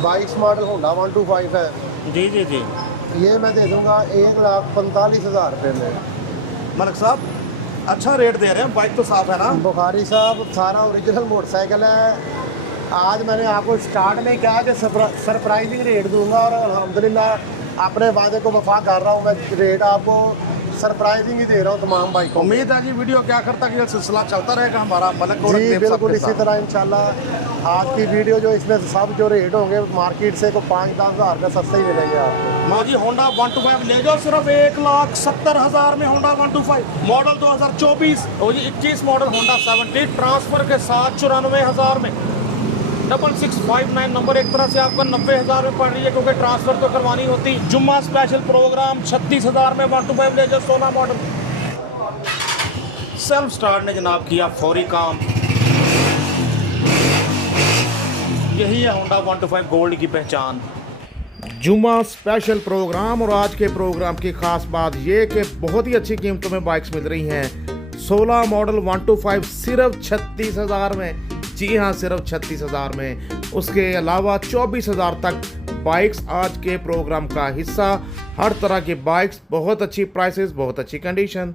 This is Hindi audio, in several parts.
22 मॉडल होंडा 125 है। जी जी जी। ये मैं दे दूंगा 1,45,000 रुपये में। मलिक साहब अच्छा रेट दे रहे हैं, बाइक तो साफ है ना? बुखारी साहब सारा ओरिजिनल मोटरसाइकिल है। आज मैंने आपको स्टार्ट में कहा कि सरप्राइजिंग रेट दूंगा और अल्हम्दुलिल्लाह अपने वादे को वफा कर रहा हूँ। मैं रेट आपको सरप्राइजिंग ही दे रहा हूँ तमाम बाइकों। उम्मीद है जी वीडियो क्या करता कि ये सिलसिला चलता रहेगा हमारा मलिक जी बिल्कुल इसी तरह इंशाल्लाह आज की वीडियो जो इसमें सब जो रेट होंगे मार्केट से को 5-10 हज़ार का सस्ते ही मिलेंगे आपको। लो जी होंडा 125 ले जाओ सिर्फ 1,70,000 में होंडा 125 मॉडल 2024 और जी 21 मॉडल होंडा 70 ट्रांसफर के साथ 94,000 में 6659 नंबर। एक तरह से आपका 90,000 में पड़ रही है क्योंकि ट्रांसफर तो करवानी होती। जुम्मा स्पेशल प्रोग्राम 36,000 में 125 ले जाओ 16 मॉडल। सेल्फ स्टार्ट ने जनाब किया फौरी काम। यही है होंडा 125 गोल्ड की पहचान। जुम्मा स्पेशल प्रोग्राम और आज के प्रोग्राम की खास बात ये कि बहुत ही अच्छी कीमतों में बाइक्स मिल रही हैं। 16 मॉडल 125 सिर्फ 36,000 में। जी हाँ सिर्फ 36,000 में। उसके अलावा 24,000 तक बाइक्स आज के प्रोग्राम का हिस्सा। हर तरह की बाइक्स, बहुत अच्छी प्राइसेस, बहुत अच्छी कंडीशन।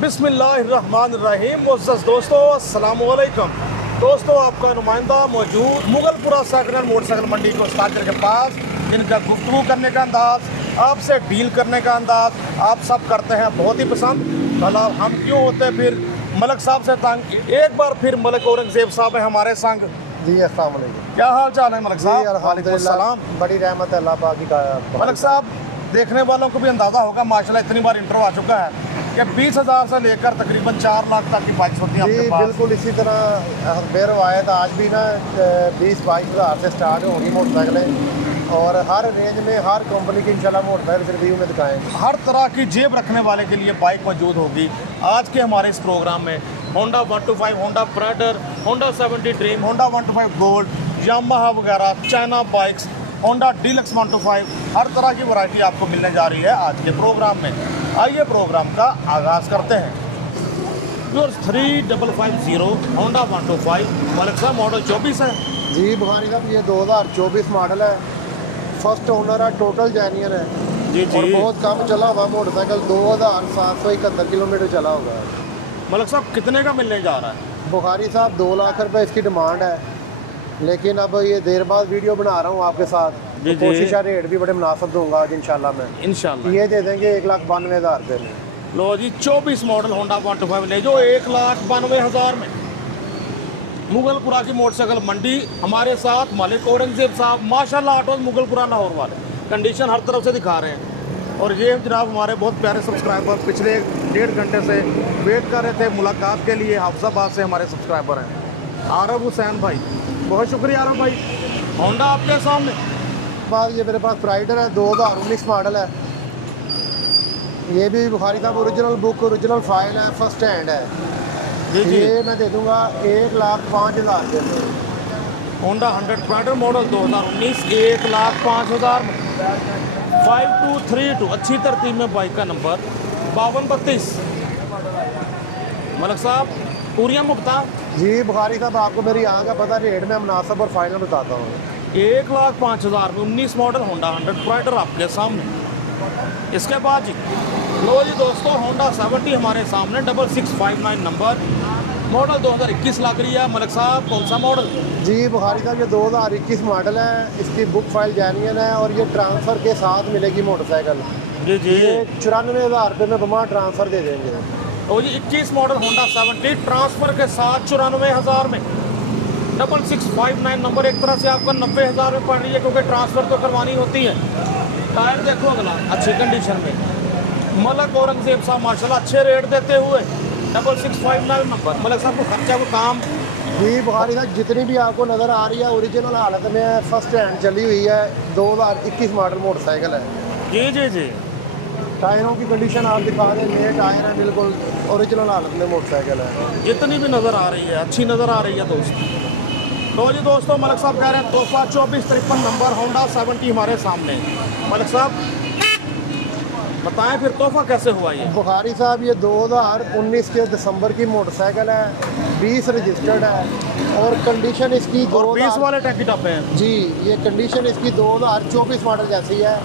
बिस्मिल्लाहिर्रहमानिर्रहीम। मुअज़्ज़ज़ दोस्तों अस्सलाम वालेकुम। दोस्तों आपका नुमाइंदा मौजूद मुगलपुरा सेकंड हैंड मोटरसाइकिल मंडी को स्टार्टर के पास, जिनका गुफ्तगू करने का अंदाज़, आपसे डील करने का अंदाज़ आप सब करते हैं बहुत ही पसंद। भला हम क्यों होते फिर मलिक साहब से तंग। एक बार फिर मलिक औरंगजेब साहब है हमारे संग। जी अस्सलाम वालेकुम। क्या हाल चाल है मलिक साहब? वालेकुम सलाम। बड़ी रहमत है अल्लाह पाक की का। मलिक साहब देखने वालों को भी अंदाज़ा होगा माशाल्लाह इतनी बार इंट्रो आ चुका है कि 20,000 से लेकर तकरीबन 4 लाख तक की बाइक्स होती हैं आपके पास। बिल्कुल इसी तरह बेरवायत आज भी ना 20-22 हज़ार से स्टार्ट होंगी मोटरसाइकिलें और हर रेंज में हर कंपनी की इंशाल्लाह मोटरसाइकिल रिव्यू में दिखाएंगे। हर तरह की जेब रखने वाले के लिए बाइक मौजूद होगी आज के हमारे इस प्रोग्राम में। Honda 125, Honda Pridor, Honda 70 dream, Honda 125 gold, Yamaha वगैरह, चाइना बाइक्स, होंडा डीलक्स 125, हर तरह की वैरायटी आपको मिलने जा रही है आज के प्रोग्राम में। आइए प्रोग्राम का आगाज़ करते हैं। 3550 होंडा 125 मलिक साहब मॉडल 24 है। जी बुखारी साहब ये 2024 मॉडल है। फर्स्ट ओनर है, टोटल जेन्युइन है जी जी। और बहुत कम चला हुआ मोटरसाइकिल 2,771 किलोमीटर चला होगा। मलिक साहब कितने का मिलने जा रहा है? बुखारी साहब 2 लाख रुपए इसकी डिमांड है, लेकिन अब ये देर बाद वीडियो बना रहा हूँ आपके साथ जी तो कोशिश है रेट भी बड़े मुनासिब दूंगा आज इंशाल्लाह मैं। इंशाल्लाह ये दे देंगे 1,92,000 रुपये में। लो जी 24 मॉडल होंडा 125 ले जो 1,92,000 में। मुगलपुरा की मोटरसाइकिल मंडी हमारे साथ मलिक औरंगजेब साहब माशाल्लाह ऑटोज मुगलपुरा लाहौर वाले कंडीशन हर तरफ से दिखा रहे हैं। और ये जनाब हमारे बहुत प्यारे सब्सक्राइबर पिछले 1.5 घंटे से वेट कर रहे थे मुलाकात के लिए। हाफिजाबाद से हमारे सब्सक्राइबर हैं आरब हुसैन भाई, बहुत शुक्रिया आरब भाई। होंडा आपके सामने बाद ये मेरे पास प्राइडर है 2019 मॉडल है। ये भी बुखारी साहब ओरिजिनल बुक ओरिजिनल फाइल है, फर्स्ट हैंड है जी जी। ये मैं दे दूंगा 1,05,000 रुपये में। होंडा 100 प्राइडर मॉडल 2019 1,05,000 में। 5232 अच्छी तरतीब में बाइक का नंबर 5232। मलिक साहब पूरियाँ मुफ्ता। जी बुखारी साहब आपको मेरी यहाँ का पता रेट में मुनासिब और फाइनल बताता हूँ। 1,05,000 में 19 मॉडल होंडा 100 प्राइडर आपके सामने। इसके बाद जी लो जी दोस्तों होंडा 70 हमारे सामने 6659 नंबर, मॉडल 2021 लग रही है। मलिक साहब कौन सा मॉडल? जी बुखारी साहब ये 2021 मॉडल है, इसकी बुक फाइल जेन्युइन है और ये ट्रांसफ़र के साथ मिलेगी मोटरसाइकिल। जी जी। ये 94,000 रुपये में बमा ट्रांसफ़र दे देंगे। तो जी 21 मॉडल होंडा 70 ट्रांसफर के साथ 94,000 में। 6659 नंबर। एक तरह से आपका 90,000 में पड़ रही है क्योंकि ट्रांसफर तो करवानी होती है। टायर देखो अगला अच्छी कंडीशन में। मलिक औरंगजेब साहब माशाल्लाह अच्छे रेट देते हुए 6659 नंबर। मलिक साहब को खर्चा को काम। जी बुखारी साहब जितनी भी आपको नज़र आ रही है ओरिजिनल हालत में है, फर्स्ट हैंड चली हुई है, 2021 मॉडल मोटरसाइकिल है। जी जी जी। टायरों की कंडीशन आप दिखा दें, नए टायर हैं, बिल्कुल ओरिजिनल हालत में मोटरसाइकिल है। जितनी भी नज़र आ रही है अच्छी नज़र आ रही है दोस्तों। तो जी दोस्तों मलिक साहब कह रहे हैं तोहफा 2453 नंबर होंडा 70 हमारे सामने। मलिक साहब बताएं फिर तोहफा कैसे हुआ ये? बुखारी साहब ये 2019 के दिसंबर की मोटरसाइकिल है, 20 रजिस्टर्ड है और कंडीशन इसकी और 20 2000 वाले टैंकी टॉप हैं जी, ये कंडीशन इसकी 2024 मॉडल जैसी है।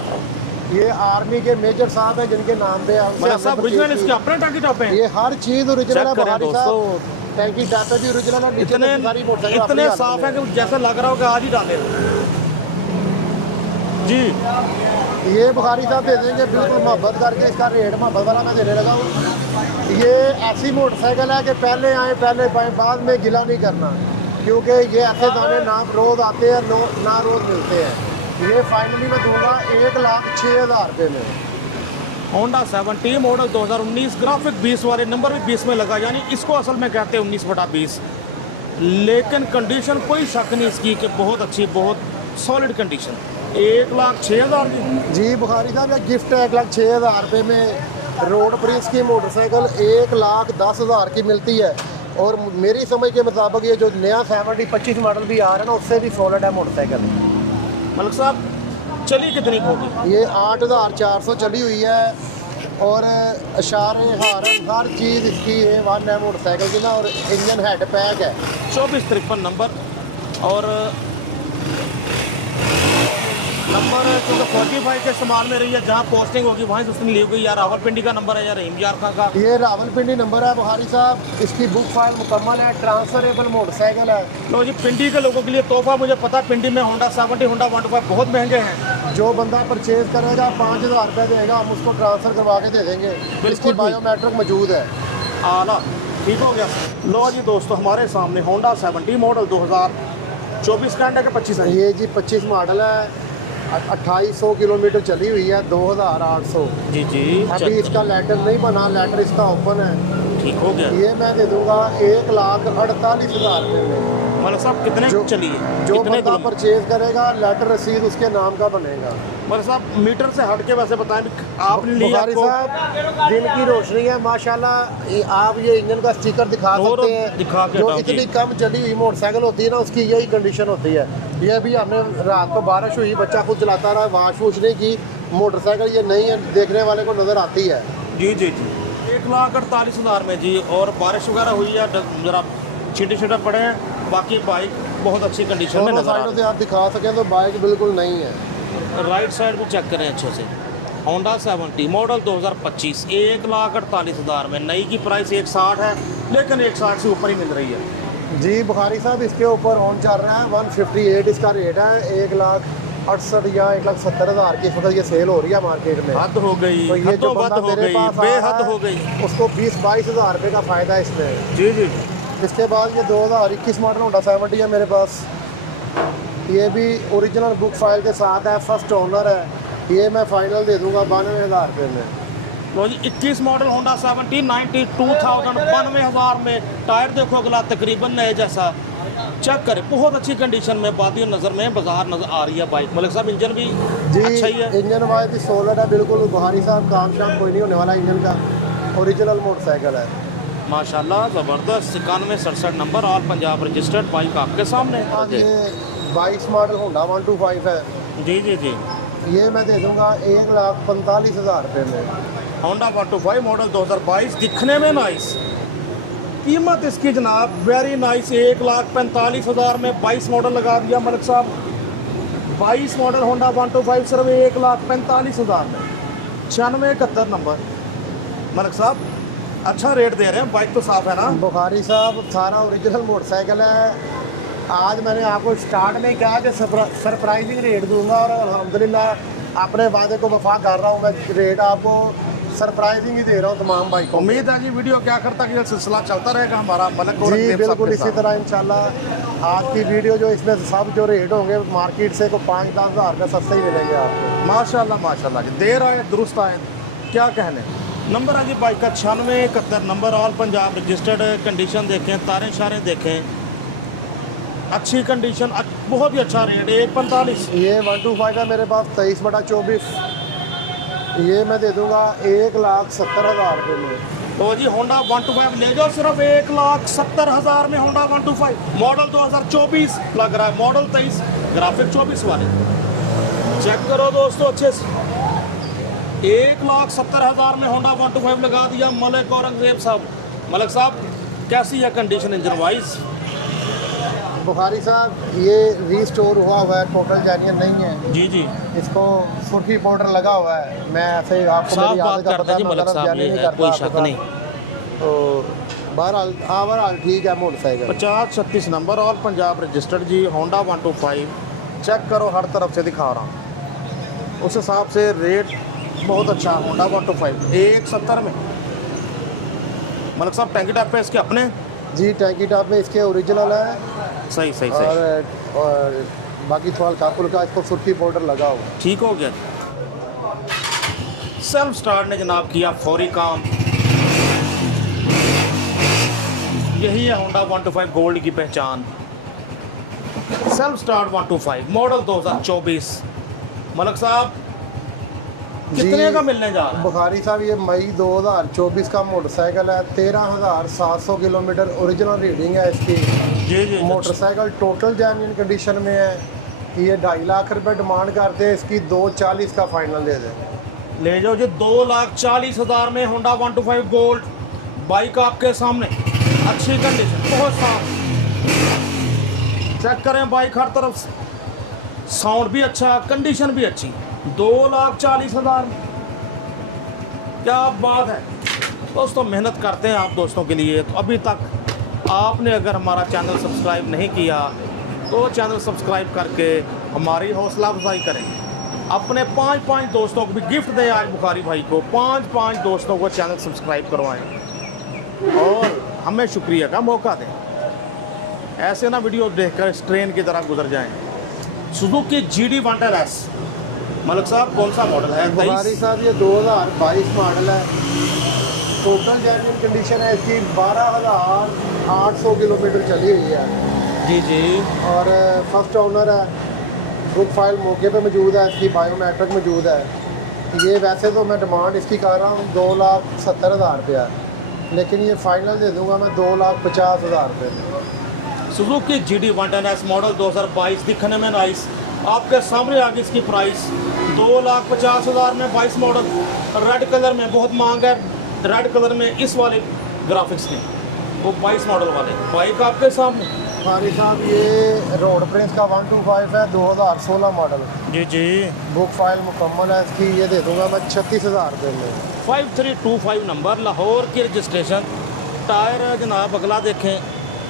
ये आर्मी के मेजर साहब हैं जिनके नाम पे हमसे मतलब सब हमने ओरिजिनल purchase इसके अपने टैंकी टॉप हैं। की। ये हर चीज़ ओरिजिनल है चेक करें बुखारी दोस्तों। साहब। टैंकी डाटा भी ओरिजिनल है, नीचे इतने से सारी मोटरसाइकिल अपनी इतने हालत साफ में है कि जैसा लग रहा हो कि आज ही डाले जी। ये बुखारी साहब दे देंगे बिल्कुल मोहब्बत करके। इसका रेट मोहब्बत वाला मैं देने लगा हूँ। ये ऐसी मोटरसाइकिल है कि पहले आए पहले पाए, बाद में गिला नहीं करना, क्योंकि ये ऐसे दाने ना रोज़ आते हैं ना रोज़ मिलते हैं। ये फाइनली मैं दूंगा 1,06,000 रुपये में। होंडा 70 मॉडल 2019, ग्राफिक 20 वाले, नंबर भी 20 में लगा, यानी इसको असल में कहते हैं 19/20। लेकिन कंडीशन कोई शक नहीं इसकी कि बहुत अच्छी, बहुत सॉलिड कंडीशन। 1,06,000 की जी बुखारी साहब, ये गिफ्ट है 1,06,000 रुपये में। रोड प्रिंस की मोटरसाइकिल 1,10,000 की मिलती है। और मेरी समझ के मुताबिक ये जो नया 70-25 मॉडल भी आ रहा है ना, उससे भी सॉलिड है मोटरसाइकिल। मलिक साहब चली कितनी होगी? ये 8,400 चली हुई है। और इशारे हारन हर चीज़ इसकी A1 है मोटरसाइकिल की ना। और इंजन हेड पैक है। 2453 नंबर। और नंबर क्योंकि 45 के इस्तेमाल में रही है, जहाँ पोस्टिंग होगी वहीं से उसने ली हुई। या रावलपिंडी का नंबर है या रहीम यार खां का। ये रावलपिंडी नंबर है बुखारी साहब। इसकी बुक फाइल मुकम्मल है, ट्रांसफरेबल मोटरसाइकिल है। लो जी, पिंडी के लोगों के लिए तोहफा। मुझे पता है पिंडी में होंडा 70, होंडा 125 बहुत महंगे हैं। जो बंदा परचेज करेगा 5,000 रुपये देगा, हम उसको ट्रांसफ़र करवा के दे देंगे। इसकी बायोमेट्रिक मौजूद है। आला ठीक हो गया। लो जी दोस्तों, हमारे सामने होंडा 70 मॉडल 2024 का है कि 25 है? ये जी 25 मॉडल है। 2800 किलोमीटर चली हुई है, 2,800। जी जी। अभी इसका लेटर नहीं बना, लेटर इसका ओपन है। ठीक हो गया। ये मैं दे दूंगा 1,48,000 रुपये में। मतलब साहब कितने चली है? जो कितने बंदा परचेज करेगा लेटर रसीद उसके नाम का बनेगा। मतलब साहब मीटर से हट के वैसे बताएं भी आपने लिया बुखारी आपको? साहब दिन की रोशनी है माशाल्लाह। आप ये इंजन का स्टिकर दिखा और सकते हैं। दिखा के जो हटाओ इतनी जी। कम चली हुई मोटरसाइकिल होती है ना, उसकी यही कंडीशन होती है। ये भी हमने रात को बारिश हुई, बच्चा खुद चलाता रहा, वाश वूश नहीं की मोटरसाइकिल। ये नहीं है, देखने वाले को नज़र आती है। जी जी जी। 1,48,000 में जी। और बारिश वगैरह हुई है, जरा छींटे छींटे पड़े हैं। बाकी बाइक बहुत अच्छी कंडीशन में दोनों नजर आ साइडों रही से आप दिखा सकें तो बाइक बिल्कुल नहीं है। है। राइट साइड भी चेक करें अच्छे से। होंडा 70 मॉडल 2025, 1,48,000 में। नई की प्राइस 1,60 है, लेकिन 1,60 से ऊपर ही मिल रही है। जी बुखारी साहब, इसके ऊपर ऑन चल रहा है 158 इसका रेट है। 1,68,000 या 1,70,000 की इस वक्त ये सेल हो रही है मार्केट में। हद हो गई, तो ये जो हद बंदा हो मेरे गई, पास आ रहा बेहद है, हो गई। उसको 20-22,000 रुपये का फ़ायदा है इसमें। जी जी। इसके बाद ये 2021 मॉडल होंडा 70 है मेरे पास। ये भी ओरिजिनल बुक फाइल के साथ है, फर्स्ट ओनर है। ये मैं फाइनल दे दूंगा 92,000 रुपये में। लो जी, 21 मॉडल होंडा 70 92,000 92,000 में। टायर देखो अगला तकरीबन नए जैसा। चेक करें, बहुत अच्छी कंडीशन में। बादियों नज़र में बाजार नज़र आ रही है बाइक। मलिक साहब इंजन भी जी अच्छा ही है। इंजन वाइज भी सोलर है बिल्कुल। बुखारी साहब काम शाम कोई नहीं होने वाला इंजन का। ओरिजिनल मोटरसाइकिल है माशाल्लाह ज़बरदस्त। 9167 number, all Punjab registered. Bike आपके सामने है। ये 22 मॉडल होंडा 125 है। जी जी जी। ये मैं दे दूंगा 1,45,000 रुपये में। होंडा 125 मॉडल 2022, दिखने में नाइस। कीमत इसकी जनाब वेरी नाइस। 1,45,000 में 22 मॉडल लगा दिया मलिक साहब। 22 मॉडल होंडा 125 सिर्फ 1,45,000 में। 9671 नंबर। मलिक साहब अच्छा रेट दे रहे हैं, बाइक तो साफ है ना? बुखारी साहब सारा ओरिजिनल मोटरसाइकिल है। आज मैंने आपको स्टार्ट में कहा कि सरप्राइजिंग रेट दूंगा, और अल्हम्दुलिल्लाह अपने वादे को वफा कर रहा हूँ। मैं रेट आपको सरप्राइजिंग ही दे रहा हूँ तमाम बाइक को। उम्मीद है जी वीडियो क्या करता कि ये सिलसिला चलता रहेगा हमारा मलिक जी औरंगजेब साहब बिल्कुल के इसी साथ। तरह इंशाल्लाह आज की वीडियो जो इसमें सब जो रेट होंगे मार्केट से को 5-10 हज़ार का सस्ते ही मिलेंगे आपको। माशाल्लाह माशाल्लाह जी। देर आए दुरुस्त आए, क्या कहने। नंबर है जी बाइक का 9671 number, all Punjab registered. Condition देखें, तारें शारें देखें, अच्छी कंडीशन, बहुत ही अच्छा रेट। 1,45। ये 125 है मेरे पास 23/24। ये मैं दे दूंगा 1,70,000 रुपये में। तो जी होंडा 125 ले जाओ सिर्फ 1,70,000 में। होंडा 125 मॉडल 2024 लग रहा है, मॉडल 23, ग्राफिक 24 वाले। चेक करो दोस्तों अच्छे से। 1,70,000 में होंडा 125 लगा दिया मलिक औरंगजेब साहब। मलिक साहब कैसी है कंडीशन इंजन वाइज? बुखारी साहब ये रीस्टोर हुआ है, टोटल जेन्युइन नहीं है। जी जी, इसको सुर्खी पाउडर लगा हुआ है। मैं ऐसे आपको साफ मेरी बात आदत का करते हैं जी पता है, मलिक मैं साहब, जाने ये नहीं है करता कोई आपके शक साथ। नहीं। तो बहरहाल ओवरऑल ठीक है motorcycle. 50-36 number all Punjab registered जी, होंडा 125। चेक करो, हर तरफ से दिखा रहा हूँ। उस हिसाब से रेट बहुत अच्छा है। होंडा 125 170 में। मलिक साहब टैंकी टैप पे इसके अपने जी टैंकी टॉप में इसके ओरिजिनल है, सही सही सही, और बाकी थोड़ा काकुल का इसको सुर्खी पाउडर लगा हुआ है। ठीक हो गया। सेल्फ स्टार्ट ने जनाब किया फौरी काम। यही है होंडा 125 गोल्ड की पहचान। Self start 125 model 2024। मलिक साहब कितने जी, का मिलने जा रहा है? बुखारी साहब ये मई 2024 का मोटरसाइकिल है। 13,700 किलोमीटर ओरिजिनल रीडिंग है इसकी। जी जी, मोटरसाइकिल टोटल जेन्युइन कंडीशन में है। ये 2.5 लाख रुपए डिमांड करते हैं, इसकी 240 का फाइनल दे दें। ले जाओ जी 2,40,000 में होंडा 125 गोल्ड। बाइक आपके सामने, अच्छी कंडीशन, बहुत साफ। चेक करें बाइक हर तरफ से, साउंड भी अच्छा, कंडीशन भी अच्छी। 2,40,000 में, क्या बात है दोस्तों। मेहनत करते हैं आप दोस्तों के लिए। तो अभी तक आपने अगर हमारा चैनल सब्सक्राइब नहीं किया तो चैनल सब्सक्राइब करके हमारी हौसला अफजाई करें। अपने 5-5 दोस्तों को भी गिफ्ट दें आज बुखारी भाई को। 5-5 दोस्तों को चैनल सब्सक्राइब करवाएं और हमें शुक्रिया का मौका दें। ऐसे ना वीडियो देखकर इस ट्रेन की तरह गुजर जाएं। Suzuki GD 110S। मलिक साहब कौन सा मॉडल है? बुखारी साहब ये 2022 मॉडल है। टोटल जेन्युइन कंडीशन है इसकी। 12,800 किलोमीटर चली हुई है जी जी, और फर्स्ट ओनर है। बुक फाइल मौके पे मौजूद है, इसकी बायोमेट्रिक मौजूद है। ये वैसे तो मैं डिमांड इसकी कर रहा हूँ 2,70,000 रुपया, लेकिन ये फाइनल दे दूंगा मैं 2,50,000 रुपये। सुजुकी GD 110S मॉडल 2022, दिखने में नाइस। आपके सामने आगे इसकी प्राइस 2,50,000 में 22 मॉडल। रेड कलर में बहुत मांग है, रेड कलर में इस वाले ग्राफिक्स के, वो 22 मॉडल वाले बाइक आपके सामने। बुखारी साहब ये रोड प्रिंस का 125 है, 2016 मॉडल। जी जी, बुक फाइल मुकम्मल है इसकी। ये दे दूंगा मैं 36,000 रुपये में। 5325 नंबर, लाहौर की रजिस्ट्रेशन। टायर जनाब अगला देखें,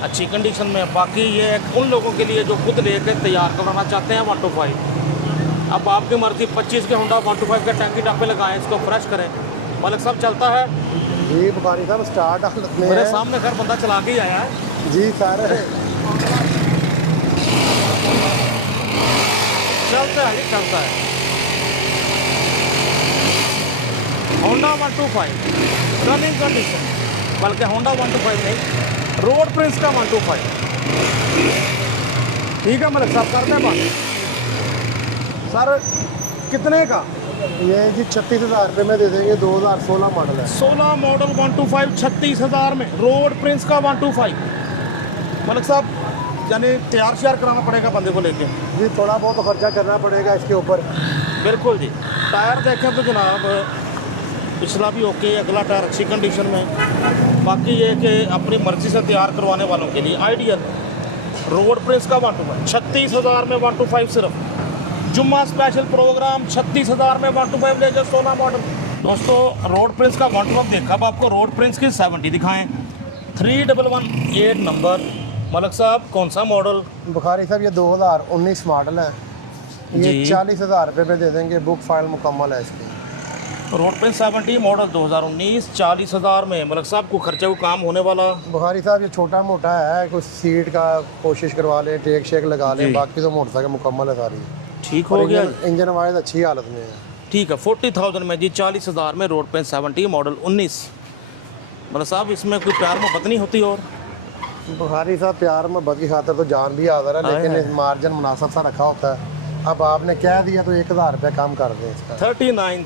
अच्छी कंडीशन में। बाकी ये उन लोगों के लिए जो खुद लेकर तैयार करवाना चाहते हैं 125। अब आपकी मर्जी, 25 के होंडा 125 के टैंकी टापे लगाएं, इसको फ्रेश करें। मलिक साहब चलता है जी बुखारी साहब स्टार्ट हालत में मेरे है। सामने खैर बंदा चला के ही आया है जी सर, चलता है, चलता है। होंडा 125 रनिंग कंडीशन, बल्कि होंडा 125 नहीं, रोड प्रिंस का 125। ठीक है मलिक साहब, करते हैं बात। सर कितने का? ये जी 36,000 रुपये में दे देंगे। 2016 मॉडल है। 16 मॉडल 125 36,000 में, रोड प्रिंस का 125। मलिक साहब यानी तैयार श्यार कराना पड़ेगा बंदे को लेके। जी थोड़ा बहुत तो खर्चा करना पड़ेगा इसके ऊपर। बिल्कुल जी। टायर देखें तो जनाब पिछला भी ओके, अगला टायर अच्छी कंडीशन में। बाकी ये कि अपनी मर्जी से तैयार करवाने वालों के लिए आइडियल। रोड प्रिंस का 125 36,000 में 125 सिर्फ। जुम्मा स्पेशल प्रोग्राम 36,000 में 125 ले जाओ 16 मॉडल। दोस्तों रोड प्रिंस का 125 देखा, अब आपको रोड प्रिंस की 70 दिखाएं। 3118 नंबर। मलिक साहब कौन सा मॉडल? बुखारी साहब ये 2019 मॉडल है। ये जी। 40,000 रुपये में दे देंगे। बुक फाइल मुकम्मल है इसकी। रोड प्रिंस 70 मॉडल 2019 40,000 में। मलिक साहब को खर्चे को काम होने वाला। बुखारी साहब ये छोटा मोटा है, कुछ सीट का कोशिश करवा लें, टेक शेक लगा लें, जी। बाकी तो मोटरसाइकिल मुकम्मल है सारी। ठीक हो गया। इंजन वाइज अच्छी हालत में है। ठीक है 40,000 में जी, 40,000 में रोड प्रिंस 70 मॉडल 19। मलिक साहब इसमें कोई प्यार मोहब्बत नहीं होती? और बुखारी साहब प्यार मोहब्बत की खातिर तो जान भी हाजिर है, लेकिन मार्जिन मुनासिब सा रखा होता है। अब आपने कह दिया तो 1,000 रुपये कम कर दें इसका। 39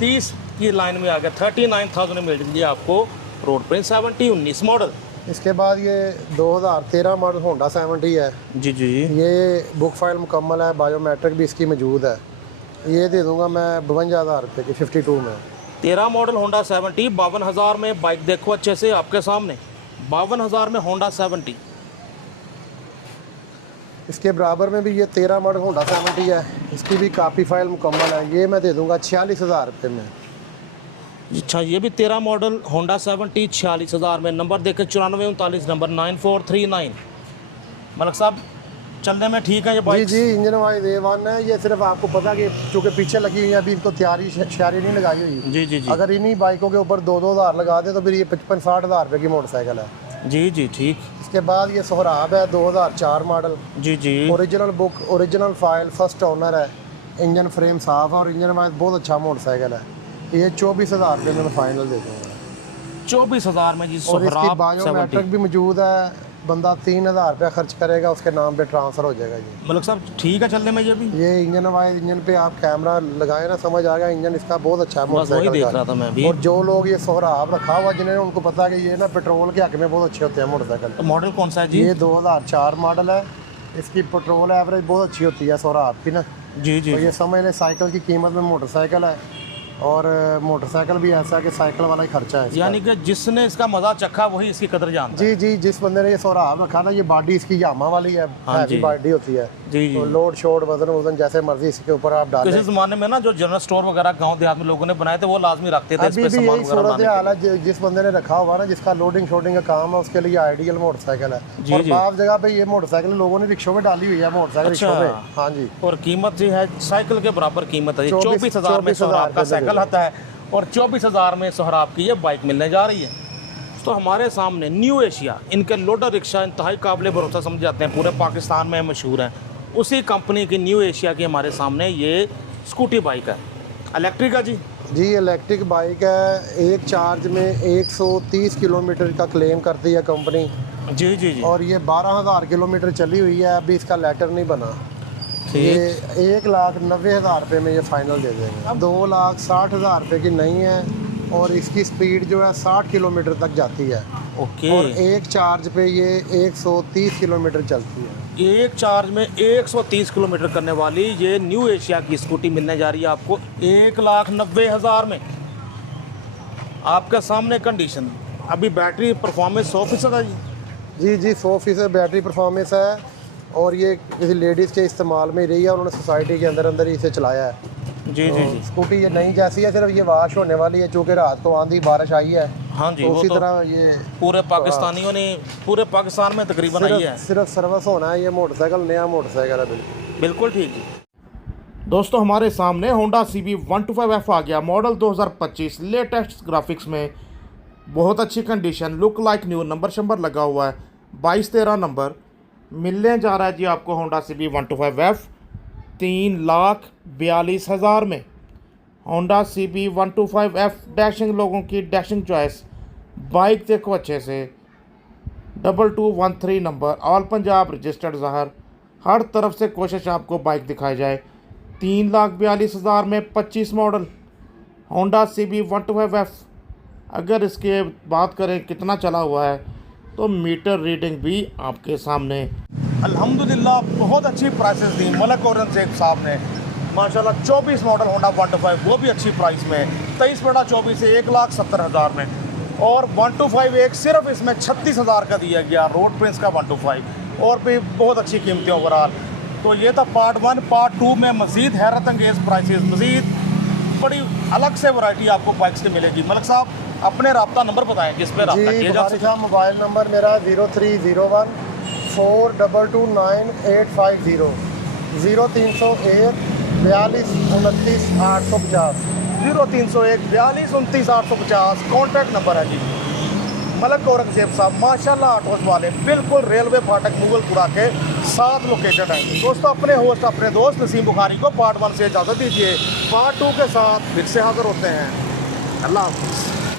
30 की लाइन में आ गया। 39,000 में मिल जाएगी आपको रोड प्रिंस 70 19 मॉडल। इसके बाद ये 2013 मॉडल होंडा 70 है। जी जी, ये बुक फाइल मुकम्मल है, बायोमेट्रिक भी इसकी मौजूद है। ये दे दूंगा मैं 52,000 रुपये की 52 में। 13 मॉडल होंडा 70 52,000 में। बाइक देखो अच्छे से आपके सामने, 52,000 में होंडा 70। इसके बराबर में भी ये 13 मॉडल होंडा 70 है, इसकी भी काफ़ी फाइल मुकम्मल है। ये मैं दे दूंगा 46,000 रुपये में। अच्छा, ये भी 13 मॉडल होंडा 70 46,000 में। नंबर देखें 9439 नंबर 9439। मलिक साहब चलने में ठीक है ये जी बाइक? जी, इंजन वाइज A1 है। ये सिर्फ आपको पता कि चूँकि पीछे लगी हुई है, अभी इनको तैयारी शारी नहीं लगाई हुई। जी जी जी अगर इन्हीं बाइकों के ऊपर 2-2 हज़ार लगा दे तो फिर ये 55-60 हज़ार रुपये की मोटरसाइकिल है। जी जी ठीक। इसके बाद ये सोहराब है 2004 मॉडल, जी जी original book, original file, first owner है। इंजन फ्रेम साफ है और इंजन वाइज बहुत अच्छा मोटरसाइकिल है। ये 24,000 रुपये में मैं फाइनल दे दूँगा। 24,000 में जी और इसकी सोहराब बायोमेट्रिक 70। भी मौजूद है। बंदा 3,000 रुपया खर्च करेगा, उसके नाम पे ट्रांसफ़र हो जाएगा जी। मलिक साहब ठीक है चलने में ये भी? ये इंजन वाइज, इंजन पे आप कैमरा लगाए ना, समझ आ गया। इंजन इसका बहुत अच्छा है बस वही मोटरसाइकिल देख का। रहा था मैं भी। और जो लोग ये सोहराब रखा हुआ जिन्हें, उनको पता है कि ये ना पेट्रोल के हक में बहुत अच्छे होते हैं मोटरसाइकिल। तो मॉडल कौन सा है जी? ये 2004 मॉडल है। इसकी पेट्रोल एवरेज बहुत अच्छी होती है सोहराब की ना। जी जी तो ये समझ लें साइकिल की कीमत में मोटरसाइकिल है। और मोटरसाइकिल भी ऐसा है कि साइकिल वाला ही खर्चा है इसका। यानी कि जिसने इसका मजा चखा वही इसकी कदर जानता है। जी जी, जिस बंदे ने ये सोहराब रखा ना, ये बॉडी इसकी यामा वाली है, हाँ हैवी जी। बॉडी होती है। जी जी तो लोड शोड वजन जैसे मर्जी इसके ऊपर आप डालें। किसी ज़माने में ना जो जनरल स्टोर वगैरह गांव देहात में लोगों ने बनाए थे वो लाजमी रखते थे इस अभी पे भी सामान यही वगैरह सूरत लाने हाल के लिए। है। जिस बंदे ने रखा हुआ ना, जिसका लोडिंग शोडिंग का काम है, उसके लिए आइडियल मोटरसाइकिल है। जी, और जी। बाप जगह पे ये मोटरसाइकिल लोगों ने रिक्शों में डाली हुई है, मोटरसाइकिल अच्छा। रिक्शों में। हाँ जी। और कीमत जो है साइकिल के बराबर कीमत है। 24,000 में 24,000 सोहराब का के साइकिल अंदर आता है और 24,000 में सोहराब की ये बाइक मिलने जा रही है। तो हमारे सामने न्यू एशिया, इनके लोडर रिक्शा इंतहाई काबिल भरोसा समझे जाते हैं, पूरे पाकिस्तान में मशहूर हैं। उसी कंपनी की न्यू एशिया की हमारे सामने ये स्कूटी बाइक है, इलेक्ट्रिक है जी। जी, इलेक्ट्रिक बाइक है। एक चार्ज में 130 किलोमीटर का क्लेम करती है कंपनी। जी जी जी और ये 12,000 किलोमीटर चली हुई है। अभी इसका लेटर नहीं बना। ये ठीक। 1,90,000 रुपये में ये फाइनल दे देंगे। 2,60,000 रुपये की नहीं है। और इसकी स्पीड जो है 60 किलोमीटर तक जाती है। ओके। और एक चार्ज पे ये 130 किलोमीटर चलती है। एक चार्ज में 130 किलोमीटर करने वाली ये न्यू एशिया की स्कूटी मिलने जा रही है आपको 1,90,000 में। आपके सामने कंडीशन, अभी बैटरी परफॉर्मेंस 100% है जी। जी जी, 100% बैटरी परफॉर्मेंस है। और ये किसी लेडीज़ के इस्तेमाल में रही है, उन्होंने सोसाइटी के अंदर ही इसे चलाया है। जी जी जी स्कूटी ये नई जैसी है, सिर्फ ये वाश होने वाली है, चूँकि रात को आंधी बारिश आई है। हाँ जी, तो वो उसी तो तरह ये पूरे पाकिस्तानियों ने, पूरे पाकिस्तान में तकरीबन आई है। सिर्फ सर्विस होना है। ये मोटरसाइकिल नया मोटरसाइकिल है बिल्कुल। बिल्कुल ठीक है। दोस्तों हमारे सामने होंडा CB 125F आ गया, मॉडल 2025, लेटेस्ट ग्राफिक्स में, बहुत अच्छी condition, look like new, number शंबर लगा हुआ है, 22-13 नंबर मिलने जा रहा है जी आपको होंडा CB 125F 3,42,000 में। होंडा CB 125F डैशिंग लोगों की डैशिंग चॉइस। बाइक देखो अच्छे से, 2213 नंबर, ऑल पंजाब रजिस्टर्ड ज़ाहर। हर तरफ से कोशिश आपको बाइक दिखाई जाए। 3,42,000 में 25 मॉडल होंडा CB 125F। अगर इसके बात करें कितना चला हुआ है तो मीटर रीडिंग भी आपके सामने। अल्हम्दुलिल्लाह बहुत अच्छी प्राइसेस दी मलिक औरंगजेब साहब ने माशाल्लाह। 24 मॉडल होंडा 125, वो भी अच्छी प्राइस में, 23/24 से 1,70,000 में। और 125 एक सिर्फ इसमें 36,000 का दिया गया, रोड प्रिंस का 125। और भी बहुत अच्छी कीमतें ओवरऑल। तो ये था पार्ट 1। पार्ट 2 में मज़ीद हैरत अंगेज़ प्राइसेस, मज़ीद बड़ी अलग से वैरायटी आपको बाइक्स की मिलेगी। मलिक साहब अपने रब्ता नंबर बताएं जिस पे रब्ता जी, किया जा बुखारी सके। साहब मोबाइल नंबर मेरा 0301 4229850, 0301 42 29 850। 0301 42 29 850 कॉन्टैक्ट नंबर है जी। मलिक औरंगजेब साहब माशाल्लाह ऑटोज वाले, बिल्कुल रेलवे फाटक मुगलपुरा के साथ लोकेटेड हैं। दोस्तों अपने होस्ट अपने दोस्त नसीम बुखारी को पार्ट 1 से इजाज़त दीजिए। पार्ट 2 के साथ फिर से हाजिर होते हैं। अल्लाह हाफ़िज़।